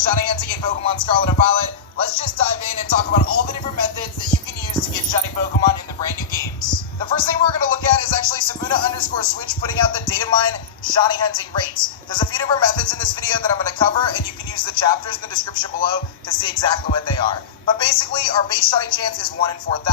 shiny hunting in Pokemon Scarlet and Violet, let's just dive in and talk about all the different methods that you can use to get shiny Pokemon in the brand new games. The first thing we're going to look at is actually Sabuna_Switch putting out the data mine shiny hunting rates. There's a few different methods in this video that I'm going to cover, and you can use the chapters in the description below to see exactly what they are. But basically, our base shiny chance is 1 in 4,000.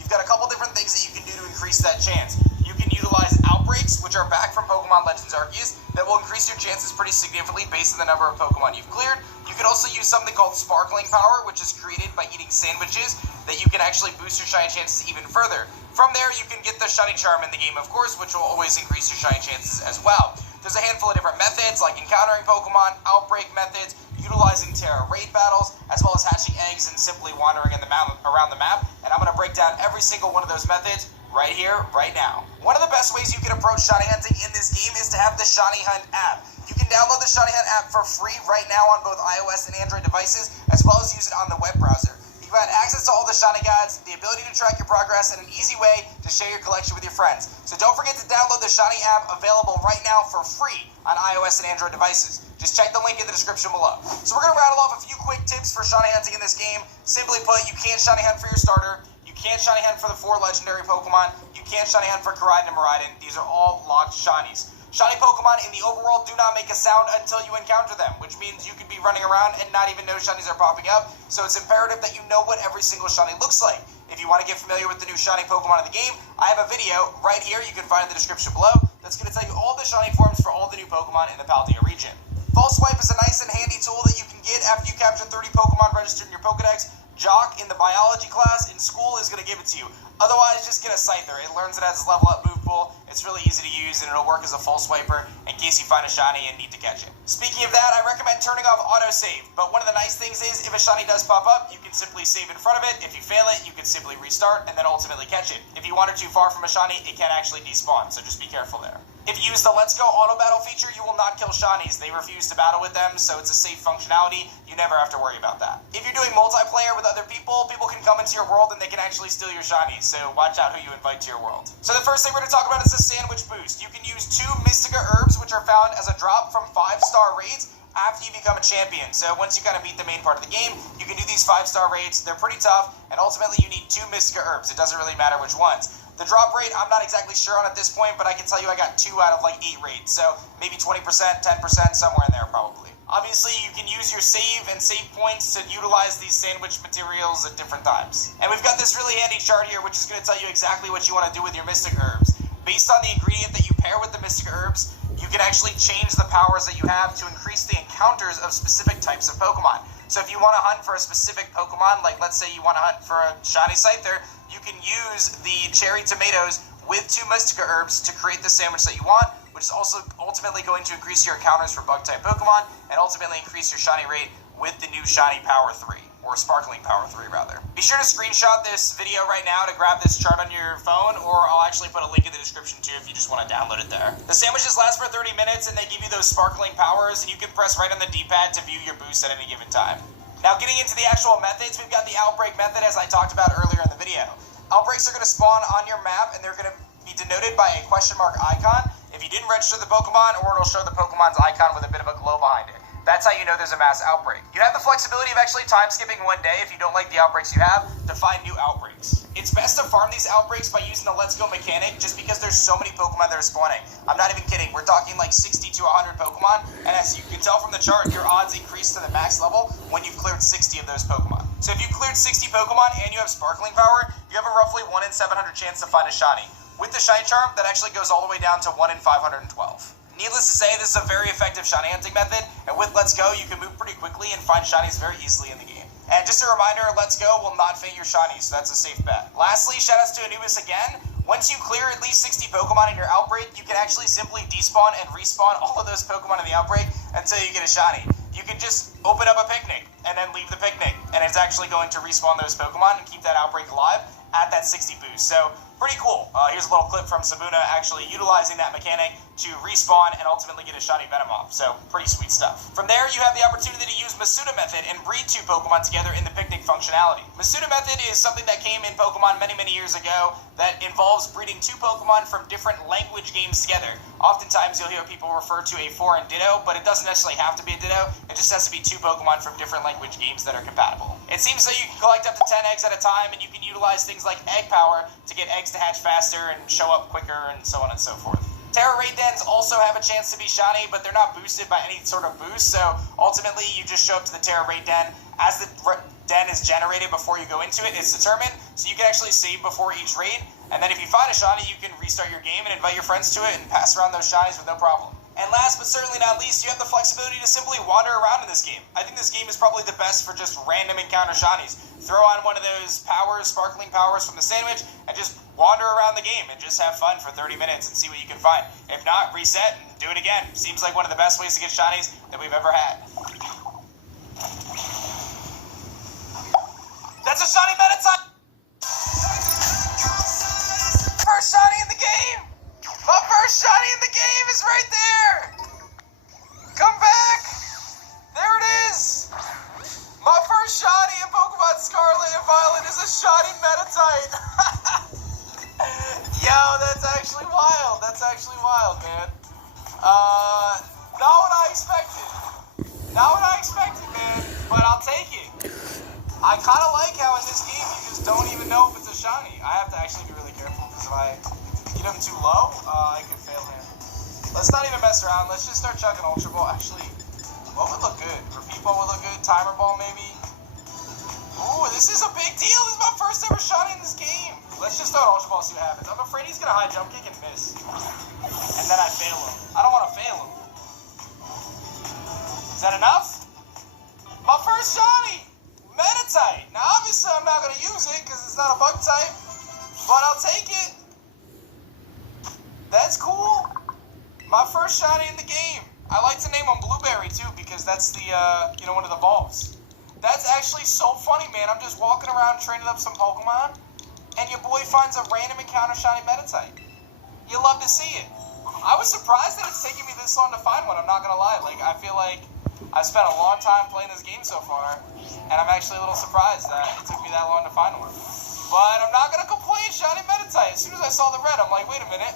You've got a couple different things that you can do to increase that chance. You can utilize outbreaks, which are back from Pokemon Legends Arceus, that will increase your chances pretty significantly based on the number of Pokemon you've cleared. You can also use something called Sparkling Power, which is created by eating sandwiches, that you can actually boost your shiny chances even further. From there, you can get the Shiny Charm in the game, of course, which will always increase your shiny chances as well. There's a handful of different methods, like encountering Pokemon, outbreak methods, utilizing Terra raid battles, as well as hatching eggs and simply wandering in the map, around the map, and I'm going to break down every single one of those methods right here, right now. One of the best ways you can approach shiny hunting in this game is to have the Shiny Hunt app. You can download the Shiny Hunt app for free right now on both iOS and Android devices, as well as use it on the web browser. You've got access to all the shiny guides, the ability to track your progress, and an easy way to share your collection with your friends. So don't forget to download the Shiny app, available right now for free on iOS and Android devices. Just check the link in the description below. So we're going to rattle off a few quick tips for shiny hunting in this game. Simply put, you can't shiny hunt for your starter. You can't shiny hunt for the 4 legendary Pokemon. You can't shiny hunt for Koraidon and Miraidon. These are all locked shinies. Shiny Pokemon in the overworld do not make a sound until you encounter them, which means you could be running around and not even know shinies are popping up, so it's imperative that you know what every single shiny looks like. If you want to get familiar with the new shiny Pokemon in the game, I have a video right here you can find in the description below that's going to tell you all the shiny forms for all the new Pokemon in the Paldea region. False Swipe is a nice and handy tool that you can get after you capture 30 Pokemon registered in your Pokedex. Jock in the biology class in school is going to give it to you. Otherwise, just get a Scyther. It learns it has a level up move pool. It's really easy to use, and it'll work as a false swiper in case you find a shiny and need to catch it. Speaking of that, I recommend turning off autosave. But one of the nice things is, if a shiny does pop up, you can simply save in front of it. If you fail it, you can simply restart and then ultimately catch it. If you wander too far from a shiny, it can actually despawn, so just be careful there. If you use the Let's Go auto battle feature, you will not kill shinies. They refuse to battle with them, so it's a safe functionality. You never have to worry about that. If you're doing multiplayer with other people, people can come into your world and they can actually steal your shinies, so watch out who you invite to your world. So the first thing we're going to talk about is the Sandwich Boost. You can use 2 Mystica Herbs, which are found as a drop from 5-star raids after you become a champion. So once you kind of beat the main part of the game, you can do these 5-star raids. They're pretty tough, and ultimately you need 2 Mystica Herbs. It doesn't really matter which ones. The drop rate, I'm not exactly sure on at this point, but I can tell you I got 2 out of like 8 raids, so maybe 20%, 10%, somewhere in there probably. Obviously, you can use your save and save points to utilize these sandwich materials at different times. And we've got this really handy chart here, which is going to tell you exactly what you want to do with your Mystic Herbs. Based on the ingredient that you pair with the Mystic Herbs, you can actually change the powers that you have to increase the encounters of specific types of Pokemon. So if you want to hunt for a specific Pokemon, like let's say you want to hunt for a shiny Scyther, you can use the cherry tomatoes with 2 Mystica Herbs to create the sandwich that you want, which is also ultimately going to increase your encounters for Bug-type Pokemon, and ultimately increase your shiny rate with the new Shiny Power 3, or Sparkling Power 3 rather. Be sure to screenshot this video right now to grab this chart on your phone, or I'll actually put a link in the description too if you just want to download it there. The sandwiches last for 30 minutes, and they give you those sparkling powers, and you can press right on the D-pad to view your boost at any given time. Now getting into the actual methods, we've got the Outbreak method as I talked about earlier in the video. Outbreaks are going to spawn on your map, and they're going to be denoted by a question mark icon if you didn't register the Pokemon, or it'll show the Pokemon's icon with a bit of a glow behind it. That's how you know there's a mass outbreak. You have the flexibility of actually time skipping one day if you don't like the outbreaks you have to find new outbreaks. It's best to farm these outbreaks by using the Let's Go mechanic just because there's so many Pokemon that are spawning. I'm not even kidding. We're talking like 60 to 100 Pokemon, and as you can tell from the chart, your odds increase to the max level when you've cleared 60 of those Pokemon. So if you've cleared 60 Pokemon and you have Sparkling Power, you have a roughly 1 in 700 chance to find a shiny. With the Shiny Charm, that actually goes all the way down to 1 in 512. Needless to say, this is a very effective shiny hunting method, and with Let's Go, you can move pretty quickly and find shinies very easily in the game. And just a reminder, Let's Go will not fate your shinies, so that's a safe bet. Lastly, shoutouts to Anubis again. Once you clear at least 60 Pokemon in your outbreak, you can actually simply despawn and respawn all of those Pokemon in the outbreak until you get a shiny. You can just open up a picnic and then leave the picnic, and it's actually going to respawn those Pokemon and keep that outbreak alive at that 60 boost. So pretty cool. Here's a little clip from Sabuna actually utilizing that mechanic to respawn and ultimately get a shiny Venomoth. So pretty sweet stuff. From there, you have the opportunity to use Masuda method and breed 2 Pokemon together in the picnic functionality. Masuda method is something that came in Pokemon many, many years ago that involves breeding 2 Pokemon from different language games together. Oftentimes you'll hear people refer to a foreign Ditto, but it doesn't necessarily have to be a Ditto. It just has to be 2 Pokemon from different language games that are compatible. It seems that you can collect up to 10 eggs at a time, and you can utilize things like egg power to get eggs to hatch faster and show up quicker and so on and so forth. Terra Raid Dens also have a chance to be shiny, but they're not boosted by any sort of boost, so ultimately you just show up to the Terra Raid Den. As the den is generated before you go into it, it's determined, so you can actually save before each raid, and then if you find a shiny, you can restart your game and invite your friends to it and pass around those shinies with no problem. And last but certainly not least, you have the flexibility to simply wander around in this game. I think this game is probably the best for just random encounter shinies. Throw on one of those powers, sparkling powers from the sandwich, and just wander around the game and just have fun for 30 minutes and see what you can find. If not, reset and do it again. Seems like one of the best ways to get shinies that we've ever had. That's a shiny Meditite! First shiny in the game! My first shiny in the game is right there! Come back! There it is! My first shiny in Pokemon Scarlet and Violet is a shiny Meditite! Yo, that's actually wild. That's actually wild, man. Not what I expected. Not what I expected, man. But I'll take it. I kind of like how in this game you just don't even know if it's a shiny. I have to actually be really careful because if I get him too low, I could fail him. Let's not even mess around. Let's just start chucking Ultra Ball. Actually, what would look good? Repeat Ball would look good. Timer Ball maybe. Ooh, this is a big deal. This is my first ever shiny in this game. Let's just throw an Ultra Ball and see what happens. I'm afraid he's going to high jump kick and miss. And then I fail him. I don't want to fail him. Is that enough? My first shiny! Meditite! Now, obviously, I'm not going to use it because it's not a bug type. But I'll take it. That's cool. My first shiny in the game. I like to name him Blueberry, too, because that's the, one of the balls. That's actually so funny, man. I'm just walking around training up some Pokemon, and your boy finds a random encounter shiny Meditite. You love to see it. I was surprised that it's taken me this long to find one, I'm not gonna lie. Like, I feel like I've spent a long time playing this game so far, and I'm actually a little surprised that it took me that long to find one. But I'm not gonna complain, shiny Meditite. As soon as I saw the red, I'm like, wait a minute.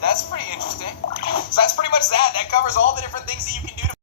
That's pretty interesting. So that's pretty much that. That covers all the different things that you can